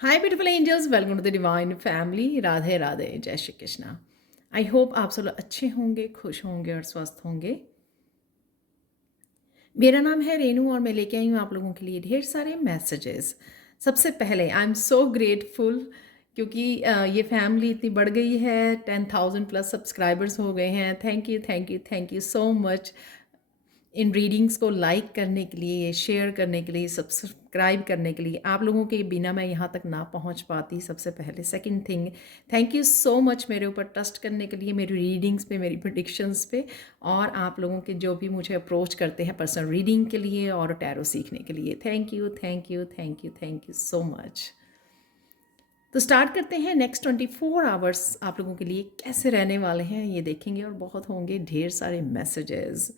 Hi beautiful angels, welcome to the divine family. Radhe Radhe, जय Shri Krishna. I hope आप सब लोग अच्छे होंगे, खुश होंगे और स्वस्थ होंगे। मेरा नाम है रेनू और मैं लेके आई हूँ आप लोगों के लिए ढेर सारे मैसेजेस। सबसे पहले आई एम सो ग्रेटफुल क्योंकि ये फैमिली इतनी बढ़ गई है, 10,000 प्लस सब्सक्राइबर्स हो गए हैं। Thank you thank you thank you so much in readings को लाइक करने के लिए, शेयर करने के लिए, सब्सक्राइब करने के लिए। आप लोगों के बिना मैं यहाँ तक ना पहुँच पाती। सबसे पहले second thing, thank you so much मेरे ऊपर ट्रस्ट करने के लिए, मेरी रीडिंग्स पे, मेरी प्रेडिक्शंस पे, और आप लोगों के जो भी मुझे अप्रोच करते हैं पर्सनल रीडिंग के लिए और टैरो सीखने के लिए। Thank you thank you thank you thank you so much. तो स्टार्ट करते हैं। नेक्स्ट 24 आवर्स आप लोगों के लिए कैसे रहने वाले हैं ये देखेंगे, और बहुत होंगे ढेर सारे मैसेजेस।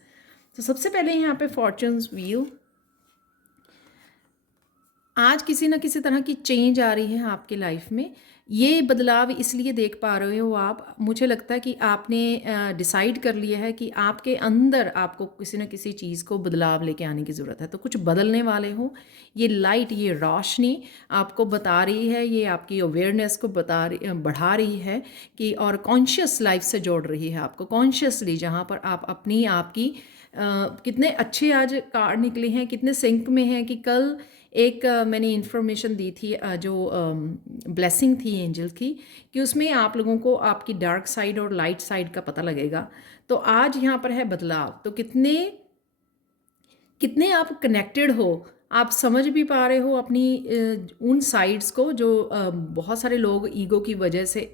तो सबसे पहले यहाँ पे फॉर्च्यून्स व्हील। आज किसी ना किसी तरह की चेंज आ रही है आपके लाइफ में। ये बदलाव इसलिए देख पा रहे हो आप, मुझे लगता है कि आपने डिसाइड कर लिया है कि आपके अंदर आपको किसी न किसी चीज़ को बदलाव लेके आने की ज़रूरत है। तो कुछ बदलने वाले हो। ये लाइट, ये रोशनी आपको बता रही है, ये आपकी अवेयरनेस को बढ़ा रही है कि, और कॉन्शियस लाइफ से जोड़ रही है आपको कॉन्शियसली, जहाँ पर आप अपनी आपकी कितने अच्छे आज कार्ड निकले हैं, कितने सिंक में हैं कि कल एक मैंने इन्फॉर्मेशन दी थी, जो ब्लेसिंग थी एंजल की, कि उसमें आप लोगों को आपकी डार्क साइड और लाइट साइड का पता लगेगा। तो आज यहाँ पर है बदलाव। तो कितने कितने आप कनेक्टेड हो, आप समझ भी पा रहे हो अपनी उन साइड्स को जो बहुत सारे लोग ईगो की वजह से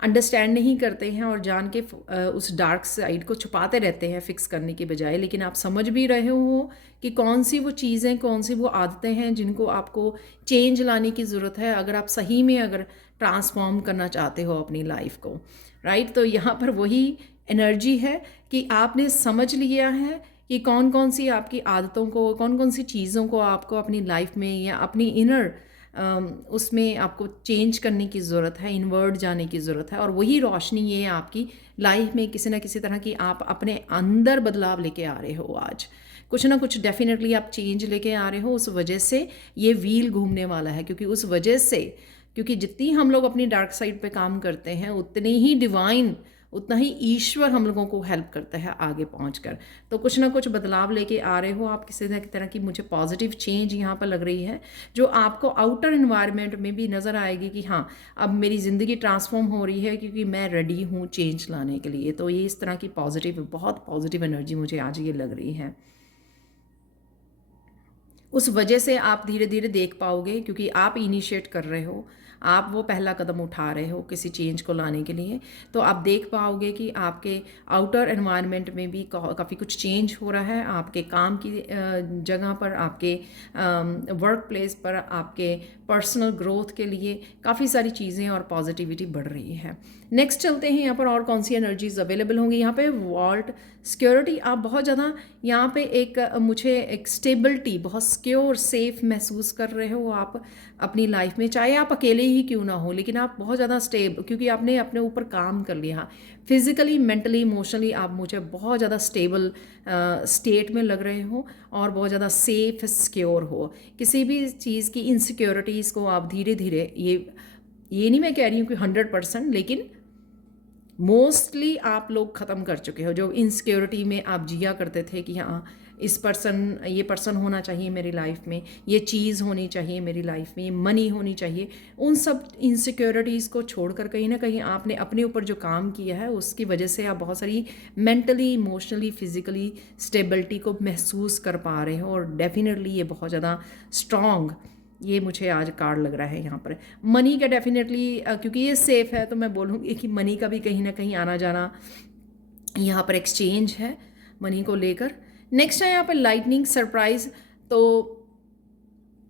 अंडरस्टैंड नहीं करते हैं और जान के उस डार्क साइड को छुपाते रहते हैं फिक्स करने के बजाय। लेकिन आप समझ भी रहे हो कि कौन सी वो चीज़ें, कौन सी वो आदतें हैं जिनको आपको चेंज लाने की ज़रूरत है, अगर आप सही में अगर ट्रांसफॉर्म करना चाहते हो अपनी लाइफ को। राइट, तो यहाँ पर वही एनर्जी है कि आपने समझ लिया है कि कौन कौन सी आपकी आदतों को, कौन कौन सी चीज़ों को आपको अपनी लाइफ में या अपनी इनर उसमें आपको चेंज करने की ज़रूरत है, इनवर्ड जाने की ज़रूरत है। और वही रोशनी ये आपकी लाइफ में किसी ना किसी तरह की आप अपने अंदर बदलाव लेके आ रहे हो। आज कुछ ना कुछ डेफिनेटली आप चेंज लेके आ रहे हो। उस वजह से ये व्हील घूमने वाला है, क्योंकि उस वजह से, क्योंकि जितनी हम लोग अपनी डार्क साइड पे काम करते हैं उतने ही डिवाइन, उतना ही ईश्वर हम लोगों को हेल्प करता है आगे पहुंचकर। तो कुछ ना कुछ बदलाव लेके आ रहे हो आप, किसी न तरह की मुझे पॉजिटिव चेंज यहाँ पर लग रही है, जो आपको आउटर इन्वायरमेंट में भी नज़र आएगी कि हाँ, अब मेरी ज़िंदगी ट्रांसफॉर्म हो रही है क्योंकि मैं रेडी हूँ चेंज लाने के लिए। तो ये इस तरह की पॉजिटिव, बहुत पॉजिटिव एनर्जी मुझे आज ये लग रही है। उस वजह से आप धीरे धीरे देख पाओगे, क्योंकि आप इनिशिएट कर रहे हो, आप वो पहला कदम उठा रहे हो किसी चेंज को लाने के लिए। तो आप देख पाओगे कि आपके आउटर एनवायरनमेंट में भी काफ़ी कुछ चेंज हो रहा है। आपके काम की जगह पर, आपके वर्क प्लेस पर, आपके पर्सनल ग्रोथ के लिए काफ़ी सारी चीज़ें और पॉजिटिविटी बढ़ रही है। नेक्स्ट चलते हैं यहाँ पर और कौन सी एनर्जीज अवेलेबल होंगी। यहाँ पे वॉल्ट सिक्योरिटी, आप बहुत ज़्यादा यहाँ पे एक मुझे एक स्टेबिलिटी, बहुत सिक्योर सेफ महसूस कर रहे हो आप अपनी लाइफ में, चाहे आप अकेले ही क्यों ना हो, लेकिन आप बहुत ज़्यादा स्टेबल, क्योंकि आपने अपने ऊपर काम कर लिया फिजिकली, मेंटली, इमोशनली। आप मुझे बहुत ज़्यादा स्टेबल स्टेट में लग रहे हो और बहुत ज़्यादा सेफ सिक्योर हो। किसी भी चीज़ की इनसिक्योरिटीज़ को आप धीरे धीरे, ये नहीं मैं कह रही हूँ कि 100%, लेकिन मोस्टली आप लोग ख़त्म कर चुके हो। जो इनसिक्योरिटी में आप जिया करते थे कि हाँ, इस पर्सन, ये पर्सन होना चाहिए मेरी लाइफ में, ये चीज़ होनी चाहिए मेरी लाइफ में, ये मनी होनी चाहिए, उन सब इनसिक्योरिटीज़ को छोड़कर कहीं ना कहीं आपने अपने ऊपर जो काम किया है उसकी वजह से आप बहुत सारी मेंटली, इमोशनली, फिज़िकली स्टेबिलिटी को महसूस कर पा रहे हो। और डेफिनेटली ये बहुत ज़्यादा स्ट्रॉन्ग, ये मुझे आज कार्ड लग रहा है यहाँ पर। मनी का डेफिनेटली, क्योंकि ये सेफ है तो मैं बोलूँगी कि मनी का भी कहीं ना कहीं आना जाना यहाँ पर एक्सचेंज है मनी को लेकर। नेक्स्ट है यहाँ पर लाइटनिंग सरप्राइज। तो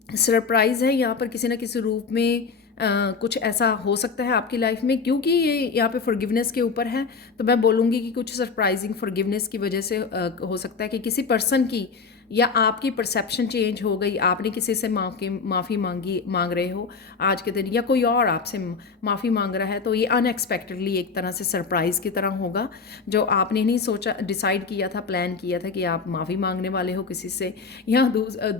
सरप्राइज़ है यहाँ पर किसी ना किसी रूप में, कुछ ऐसा हो सकता है आपकी लाइफ में, क्योंकि ये यहाँ पे फॉरगिवनेस के ऊपर है। तो मैं बोलूँगी कि कुछ सरप्राइजिंग फॉरगिवनेस की वजह से हो सकता है कि किसी पर्सन की या आपकी परसेप्शन चेंज हो गई, आपने किसी से माफ़ी मांग रहे हो आज के दिन, या कोई और आपसे माफ़ी मांग रहा है, तो ये अनएक्सपेक्टेडली एक तरह से सरप्राइज़ की तरह होगा, जो आपने नहीं सोचा, डिसाइड किया था, प्लान किया था कि आप माफ़ी मांगने वाले हो किसी से, या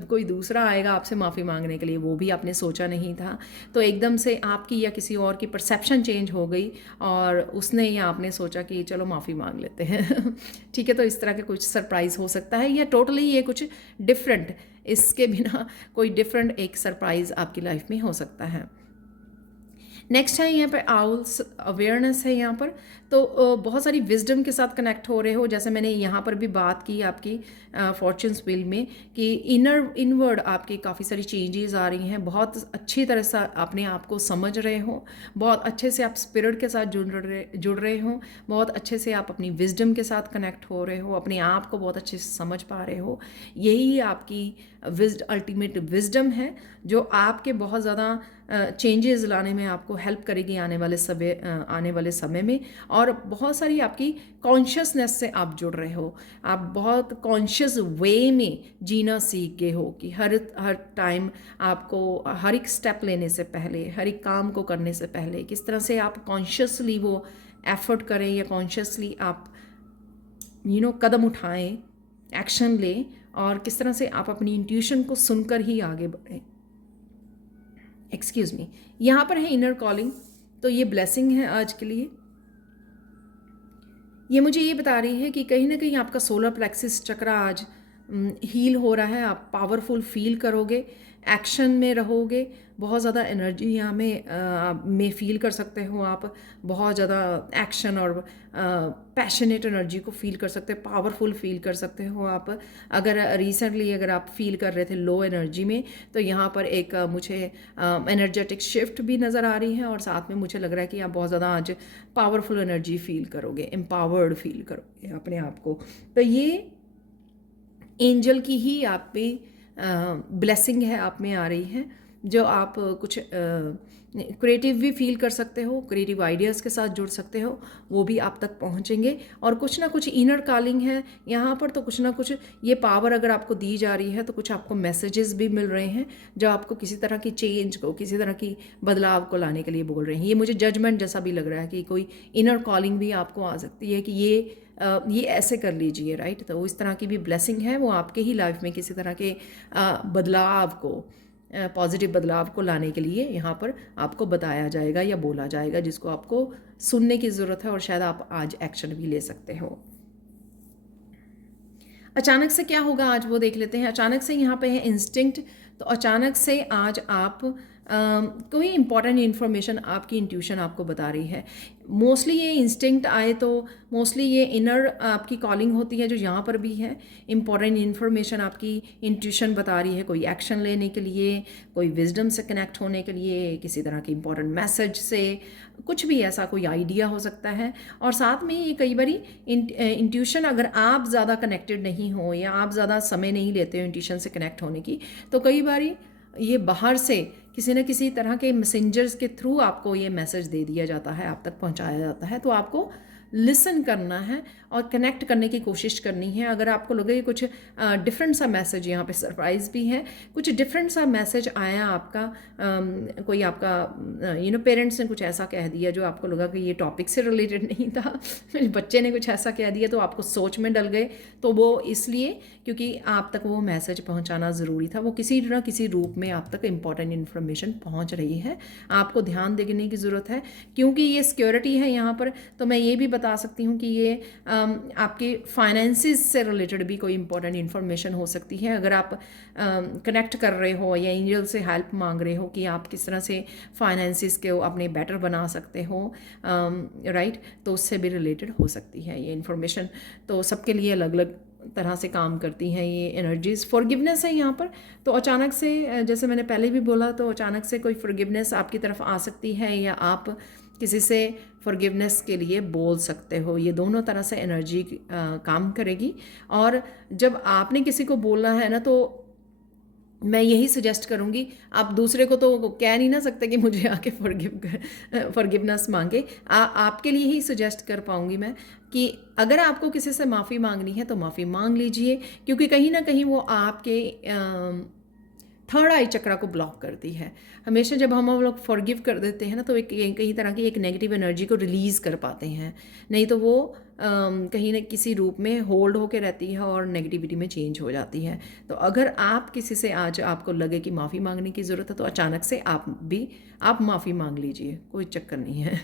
कोई दूसरा आएगा आपसे माफ़ी मांगने के लिए, वो भी आपने सोचा नहीं था। तो एकदम से आपकी या किसी और की परसेप्शन चेंज हो गई और उसने या आपने सोचा कि चलो माफ़ी मांग लेते हैं ठीक है। तो इस तरह के कुछ सरप्राइज़ हो सकता है, या टोटली ये कुछ डिफरेंट, इसके बिना कोई डिफरेंट एक सरप्राइज़ आपकी लाइफ में हो सकता है। नेक्स्ट है यहाँ पे आउल्स अवेयरनेस है यहाँ पर। तो बहुत सारी विजडम के साथ कनेक्ट हो रहे हो, जैसे मैंने यहाँ पर भी बात की आपकी फॉर्चून्स व्हील में कि इनवर्ड आपकी काफ़ी सारी चेंजेस आ रही हैं, बहुत अच्छी तरह से अपने आप को समझ रहे हो, बहुत अच्छे से आप स्पिरिट के साथ जुड़ रहे हो, बहुत अच्छे से आप अपनी विजडम के साथ कनेक्ट हो रहे हो, अपने आप को बहुत अच्छे से समझ पा रहे हो। यही आपकी अल्टीमेट विजडम है जो आपके बहुत ज़्यादा चेंजेस लाने में आपको हेल्प करेगी आने वाले समय में। और बहुत सारी आपकी कॉन्शियसनेस से आप जुड़ रहे हो, आप बहुत कॉन्शियस वे में जीना सीख गए हो कि हर टाइम आपको हर एक स्टेप लेने से पहले, हर एक काम को करने से पहले किस तरह से आप कॉन्शियसली वो एफर्ट करें, या कॉन्शियसली आप कदम उठाएं, एक्शन लें, और किस तरह से आप अपनी इंट्यूशन को सुनकर ही आगे बढ़ें। एक्सक्यूज़ मी, यहाँ पर है इनर कॉलिंग। तो ये ब्लेसिंग है आज के लिए। ये मुझे ये बता रही है कि कहीं ना कहीं आपका सोलर प्लेक्सिस चक्र आज हील हो रहा है, आप पावरफुल फील करोगे, एक्शन में रहोगे, बहुत ज़्यादा एनर्जी यहाँ में फील कर सकते हो आप, बहुत ज़्यादा एक्शन और पैशनेट एनर्जी को फील कर सकते हो, पावरफुल फील कर सकते हो आप। अगर रिसेंटली अगर आप फील कर रहे थे लो एनर्जी में, तो यहाँ पर एक मुझे एनर्जेटिक शिफ्ट भी नज़र आ रही है, और साथ में मुझे लग रहा है कि आप बहुत ज़्यादा आज पावरफुल एनर्जी फील करोगे, एम्पावर्ड फील करोगे अपने आप को। तो ये एंजल की ही आप पे ब्लेसिंग है, आप में आ रही है, जो आप कुछ क्रिएटिव भी फील कर सकते हो, क्रिएटिव आइडियाज़ के साथ जुड़ सकते हो, वो भी आप तक पहुंचेंगे। और कुछ ना कुछ इनर कॉलिंग है यहाँ पर, तो कुछ ना कुछ ये पावर अगर आपको दी जा रही है, तो कुछ आपको मैसेजेस भी मिल रहे हैं जो आपको किसी तरह की चेंज को, किसी तरह की बदलाव को लाने के लिए बोल रहे हैं। ये मुझे जजमेंट जैसा भी लग रहा है कि कोई इनर कॉलिंग भी आपको आ सकती है कि ये ऐसे कर लीजिए, राइट। तो इस तरह की भी ब्लेसिंग है, वो आपके ही लाइफ में किसी तरह के बदलाव को, पॉजिटिव बदलाव को लाने के लिए यहाँ पर आपको बताया जाएगा या बोला जाएगा, जिसको आपको सुनने की ज़रूरत है, और शायद आप आज एक्शन भी ले सकते हो। अचानक से क्या होगा आज वो देख लेते हैं। अचानक से यहाँ पे है इंस्टिंक्ट। तो अचानक से आज आप कोई इंपॉर्टेंट इन्फॉर्मेशन आपकी इंट्यूशन आपको बता रही है। मोस्टली ये इंस्टिंक्ट आए तो मोस्टली ये इनर आपकी कॉलिंग होती है, जो यहाँ पर भी है। इंपॉर्टेंट इन्फॉर्मेशन आपकी इंट्यूशन बता रही है, कोई एक्शन लेने के लिए, कोई विजडम से कनेक्ट होने के लिए, किसी तरह के इंपॉर्टेंट मैसेज से, कुछ भी ऐसा कोई आइडिया हो सकता है। और साथ में ये कई बारी इंट्यूशन, अगर आप ज़्यादा कनेक्टेड नहीं हो या आप ज़्यादा समय नहीं लेते हो इंट्यूशन से कनेक्ट होने की, तो कई बारी ये बाहर से किसी न किसी तरह के मैसेंजर्स के थ्रू आपको ये मैसेज दे दिया जाता है, आप तक पहुंचाया जाता है। तो आपको लिसन करना है और कनेक्ट करने की कोशिश करनी है। अगर आपको लगे कुछ डिफरेंट सा मैसेज, यहाँ पे सरप्राइज़ भी है, कुछ डिफरेंट सा मैसेज आया आपका, कोई आपका पेरेंट्स ने कुछ ऐसा कह दिया जो आपको लगा कि ये टॉपिक से रिलेटेड नहीं था बच्चे ने कुछ ऐसा कह दिया तो आपको सोच में डल गए, तो वो इसलिए क्योंकि आप तक वो मैसेज पहुँचाना ज़रूरी था। वो किसी न किसी रूप में आप तक इम्पॉर्टेंट इन्फॉर्मेशन पहुँच रही है, आपको ध्यान देने की ज़रूरत है। क्योंकि ये सिक्योरिटी है यहाँ पर, तो मैं ये भी बता सकती हूँ कि ये आपके फाइनेंसिस से रिलेटेड भी कोई इंपॉर्टेंट इन्फॉर्मेशन हो सकती है। अगर आप कनेक्ट कर रहे हो या एंजल से हेल्प मांग रहे हो कि आप किस तरह से फाइनेंसिस को अपने बेटर बना सकते हो, राइट, तो उससे भी रिलेटेड हो सकती है ये इन्फॉर्मेशन। तो सबके लिए अलग अलग तरह से काम करती हैं ये एनर्जीज। फॉरगिवनेस है यहाँ पर, तो अचानक से, जैसे मैंने पहले भी बोला, तो अचानक से कोई फॉरगिवनेस आपकी तरफ आ सकती है, या आप किसी से फॉरगिवनेस के लिए बोल सकते हो। ये दोनों तरह से एनर्जी काम करेगी। और जब आपने किसी को बोलना है ना, तो मैं यही सजेस्ट करूँगी, आप दूसरे को तो कह नहीं ना सकते कि मुझे आके फॉरगिवनेस मांगे। आपके लिए ही सजेस्ट कर पाऊँगी मैं कि अगर आपको किसी से माफ़ी मांगनी है तो माफ़ी मांग लीजिए, क्योंकि कहीं ना कहीं वो आपके थर्ड आई चक्रा को ब्लॉक करती है। हमेशा जब हम लोग फॉरगिव कर देते हैं ना, तो एक कहीं तरह की एक नेगेटिव एनर्जी को रिलीज़ कर पाते हैं, नहीं तो वो कहीं न किसी रूप में होल्ड होके रहती है और नेगेटिविटी में चेंज हो जाती है। तो अगर आप किसी से आज आपको लगे कि माफ़ी मांगने की ज़रूरत है, तो अचानक से आप माफ़ी मांग लीजिए, कोई चक्कर नहीं है।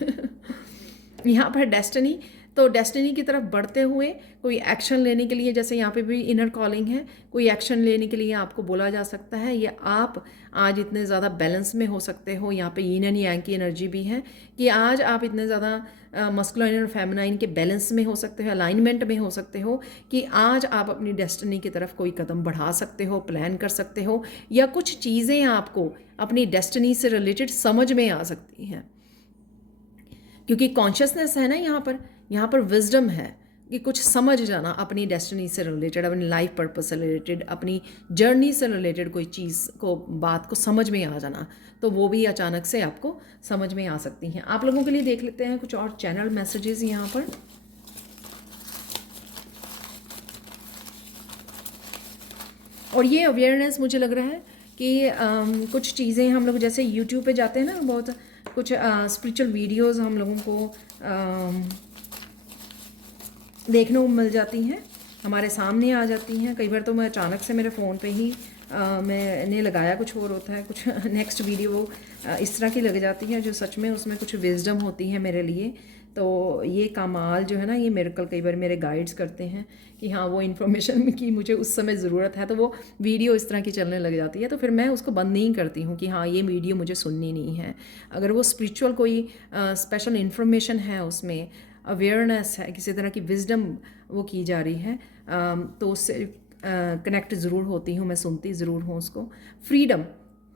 यहाँ पर डेस्टिनी, तो डेस्टिनी की तरफ बढ़ते हुए कोई एक्शन लेने के लिए, जैसे यहाँ पे भी इनर कॉलिंग है, कोई एक्शन लेने के लिए आपको बोला जा सकता है, या आप आज इतने ज़्यादा बैलेंस में हो सकते हो। यहाँ पे यीन एंड यांग की एनर्जी भी है कि आज आप इतने ज़्यादा मस्कुलाइन और फेमिनाइन के बैलेंस में हो सकते हो, अलाइनमेंट में हो सकते हो, कि आज आप अपनी डेस्टिनी की तरफ कोई कदम बढ़ा सकते हो, प्लान कर सकते हो, या कुछ चीज़ें आपको अपनी डेस्टिनी से रिलेटेड समझ में आ सकती हैं, क्योंकि कॉन्शियसनेस है ना यहाँ पर विजडम है कि कुछ समझ जाना अपनी डेस्टिनी से रिलेटेड, अपनी लाइफ पर्पस से रिलेटेड, अपनी जर्नी से रिलेटेड कोई चीज़ को, बात को समझ में आ जाना, तो वो भी अचानक से आपको समझ में आ सकती हैं। आप लोगों के लिए देख लेते हैं कुछ और चैनल मैसेजेस यहाँ पर। और ये अवेयरनेस मुझे लग रहा है कि कुछ चीज़ें हम लोग जैसे यूट्यूब पे जाते हैं ना, बहुत कुछ स्पिरिचुअल वीडियोस हम लोगों को देखने को मिल जाती हैं, हमारे सामने आ जाती हैं। कई बार तो मैं अचानक से मेरे फ़ोन पे ही मैंने लगाया कुछ और होता है, कुछ नेक्स्ट वीडियो इस तरह की लग जाती है जो सच में उसमें कुछ विजडम होती है मेरे लिए। तो ये कमाल जो है ना, ये मिरेकल कई बार मेरे गाइड्स करते हैं कि हाँ वो इन्फॉर्मेशन की मुझे उस समय ज़रूरत है, तो वो वीडियो इस तरह की चलने लग जाती है, तो फिर मैं उसको बंद नहीं करती हूँ कि हाँ ये वीडियो मुझे सुननी नहीं है। अगर वो स्पिरिचुअल कोई स्पेशल इन्फॉर्मेशन है, उसमें अवेयरनेस है, किसी तरह की विजडम वो की जा रही है, तो उससे कनेक्ट ज़रूर होती हूँ, मैं सुनती ज़रूर हूँ उसको। फ्रीडम,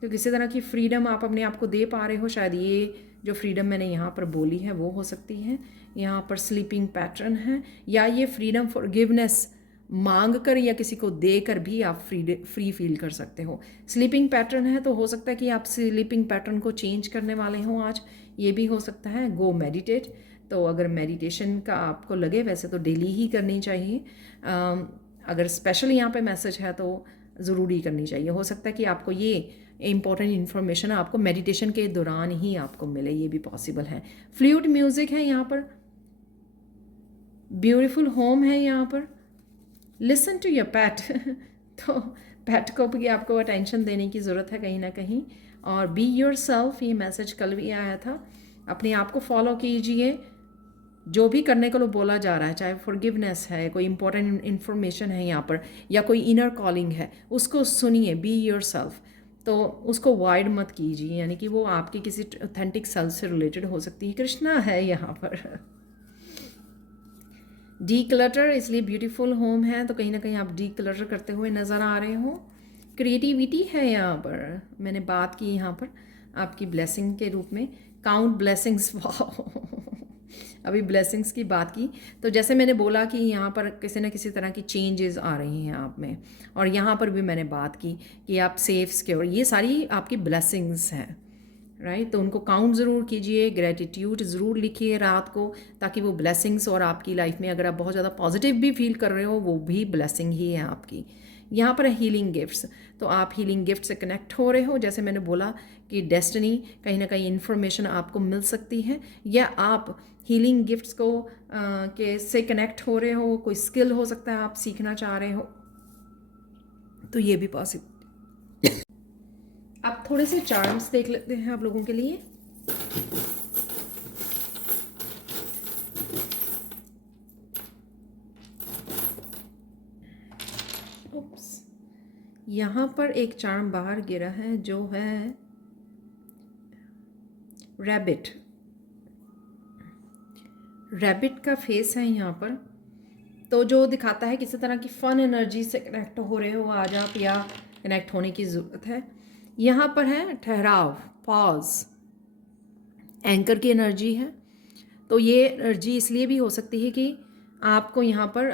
तो किसी तरह की फ्रीडम आप अपने आप को दे पा रहे हो, शायद ये जो फ्रीडम मैंने यहाँ पर बोली है वो हो सकती है। यहाँ पर स्लीपिंग पैटर्न है, या ये फ्रीडम फॉरगिवनेस मांग कर या किसी को दे कर भी आप फ्री फील कर सकते हो। स्लीपिंग पैटर्न है तो हो सकता है कि आप स्लीपिंग पैटर्न को चेंज करने वाले हों आज, ये भी हो सकता है। गो मेडिटेट, तो अगर मेडिटेशन का आपको लगे, वैसे तो डेली ही करनी चाहिए, अगर स्पेशल यहाँ पे मैसेज है तो ज़रूरी करनी चाहिए। हो सकता है कि आपको ये इम्पोर्टेंट इन्फॉर्मेशन आपको मेडिटेशन के दौरान ही आपको मिले, ये भी पॉसिबल है। फ्लूट म्यूज़िक है यहाँ पर, ब्यूटीफुल होम है यहाँ पर, लिसन टू योर पैट तो पैट को भी आपको अटेंशन देने की ज़रूरत है कहीं ना कहीं। और बी योर सेल्फ, ये मैसेज कल भी आया था, अपने आप को फॉलो कीजिए, जो भी करने को बोला जा रहा है, चाहे फॉरगिवनेस है, कोई इंपॉर्टेंट इन्फॉर्मेशन है यहाँ पर, या कोई इनर कॉलिंग है, उसको सुनिए, बी योर सेल्फ। तो उसको वाइड मत कीजिए, यानी कि वो आपकी किसी ऑथेंटिक सेल्फ से रिलेटेड हो सकती है। कृष्णा है यहाँ पर। डी क्लटर, इसलिए ब्यूटीफुल होम है, तो कहीं ना कहीं आप डी क्लटर करते हुए नज़र आ रहे हो। क्रिएटिविटी है यहाँ पर, मैंने बात की यहाँ पर आपकी ब्लेसिंग के रूप में, काउंट ब्लेसिंग्स। वाह, अभी ब्लेसिंग्स की बात की, तो जैसे मैंने बोला कि यहाँ पर किसी न किसी तरह की चेंजेस आ रही हैं आप में, और यहाँ पर भी मैंने बात की कि आप सेफ सिक्योर, ये सारी आपकी ब्लेसिंग्स हैं, राइट। तो उनको काउंट ज़रूर कीजिए, ग्रेटिट्यूड ज़रूर लिखिए रात को, ताकि वो ब्लेसिंग्स, और आपकी लाइफ में अगर आप बहुत ज़्यादा पॉजिटिव भी फील कर रहे हो, वो भी ब्लेसिंग ही है आपकी। यहाँ पर हीलिंग गिफ्ट्स, तो आप हीलिंग गिफ्ट से कनेक्ट हो रहे हो, जैसे मैंने बोला कि डेस्टिनी कहीं ना कहीं इन्फॉर्मेशन आपको मिल सकती है, या आप हीलिंग गिफ्ट्स को के से कनेक्ट हो रहे हो, कोई स्किल हो सकता है आप सीखना चाह रहे हो, तो ये भी पॉसिबल। आप थोड़े से चार्म्स देख लेते हैं आप लोगों के लिए। यहाँ पर एक चार्म बाहर गिरा है जो है रैबिट, रैबिट का फेस है यहाँ पर, तो जो दिखाता है किसी तरह की फन एनर्जी से कनेक्ट हो रहे हो आज आप, या कनेक्ट होने की ज़रूरत है। यहाँ पर है ठहराव, पॉज, एंकर की एनर्जी है, तो ये एनर्जी इसलिए भी हो सकती है कि आपको यहाँ पर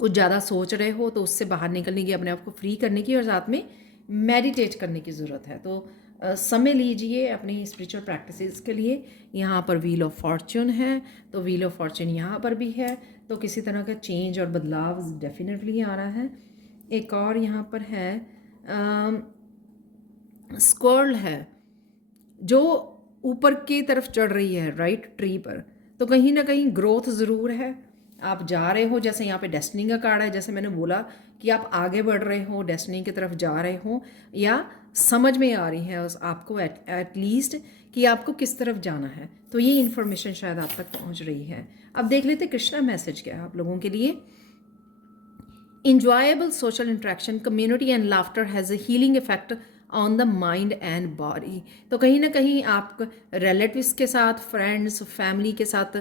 कुछ ज़्यादा सोच रहे हो तो उससे बाहर निकलने की, अपने आप को फ्री करने की, और साथ में मेडिटेट करने की ज़रूरत है। तो समय लीजिए अपनी स्पिरिचुअल प्रैक्टिसेस के लिए। यहाँ पर व्हील ऑफ फॉर्च्यून है, तो व्हील ऑफ फॉर्च्यून यहाँ पर भी है, तो किसी तरह का चेंज और बदलाव डेफिनेटली आ रहा है। एक और यहाँ पर है स्क्वर्ल है, जो ऊपर की तरफ चढ़ रही है राइट ट्री पर, तो कहीं ना कहीं ग्रोथ ज़रूर है। आप जा रहे हो, जैसे यहाँ पे डेस्टिनी का कार्ड है, जैसे मैंने बोला कि आप आगे बढ़ रहे हो, डेस्टिनी की तरफ जा रहे हो, या समझ में आ रही है आपको एटलीस्ट कि आपको किस तरफ जाना है। तो ये इन्फॉर्मेशन शायद आप तक पहुँच रही है। अब देख लेते कृष्णा मैसेज क्या है आप लोगों के लिए। Enjoyable social interaction, community and laughter has a healing effect on the mind and body। तो कहीं ना कहीं आप रिलेटिव्स के साथ, फ्रेंड्स, फैमिली के साथ,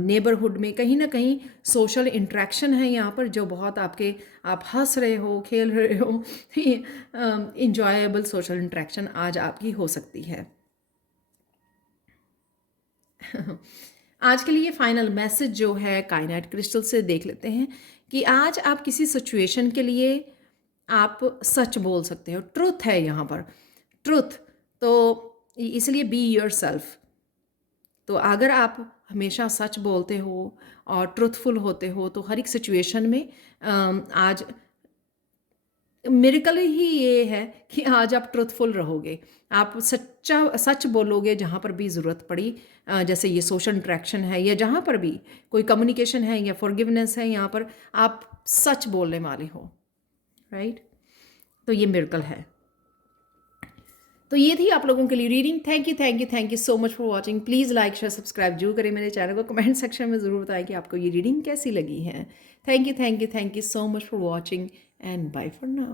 नेबरहुड में कहीं ना कहीं सोशल इंट्रैक्शन है यहाँ पर, जो बहुत आपके, आप हंस रहे हो, खेल रहे हो, इंजॉयबल सोशल इंट्रैक्शन आज आपकी हो सकती है। आज के लिए फाइनल मैसेज जो है कायनाइट क्रिस्टल से देख लेते हैं कि आज आप किसी सिचुएशन के लिए आप सच बोल सकते हो। ट्रुथ है यहाँ पर, ट्रुथ। तो इसलिए बी योर सेल्फ। तो अगर आप हमेशा सच बोलते हो और ट्रुथफुल होते हो तो हर एक सिचुएशन में आज मिरेकल ही ये है कि आज आप ट्रुथफुल रहोगे, आप सच बोलोगे जहाँ पर भी ज़रूरत पड़ी। जैसे ये सोशल इंट्रैक्शन है या जहाँ पर भी कोई कम्युनिकेशन है या फॉरगिवनेस है, यहाँ पर आप सच बोलने वाले हो, राइट। तो ये मिरेकल है। तो ये थी आप लोगों के लिए reading. Thank you so much for watching. Please like share subscribe जरूर करें मेरे चैनल को। कमेंट सेक्शन में ज़रूर बताएं कि आपको ये रीडिंग कैसी लगी है। Thank you so much for watching and bye for now.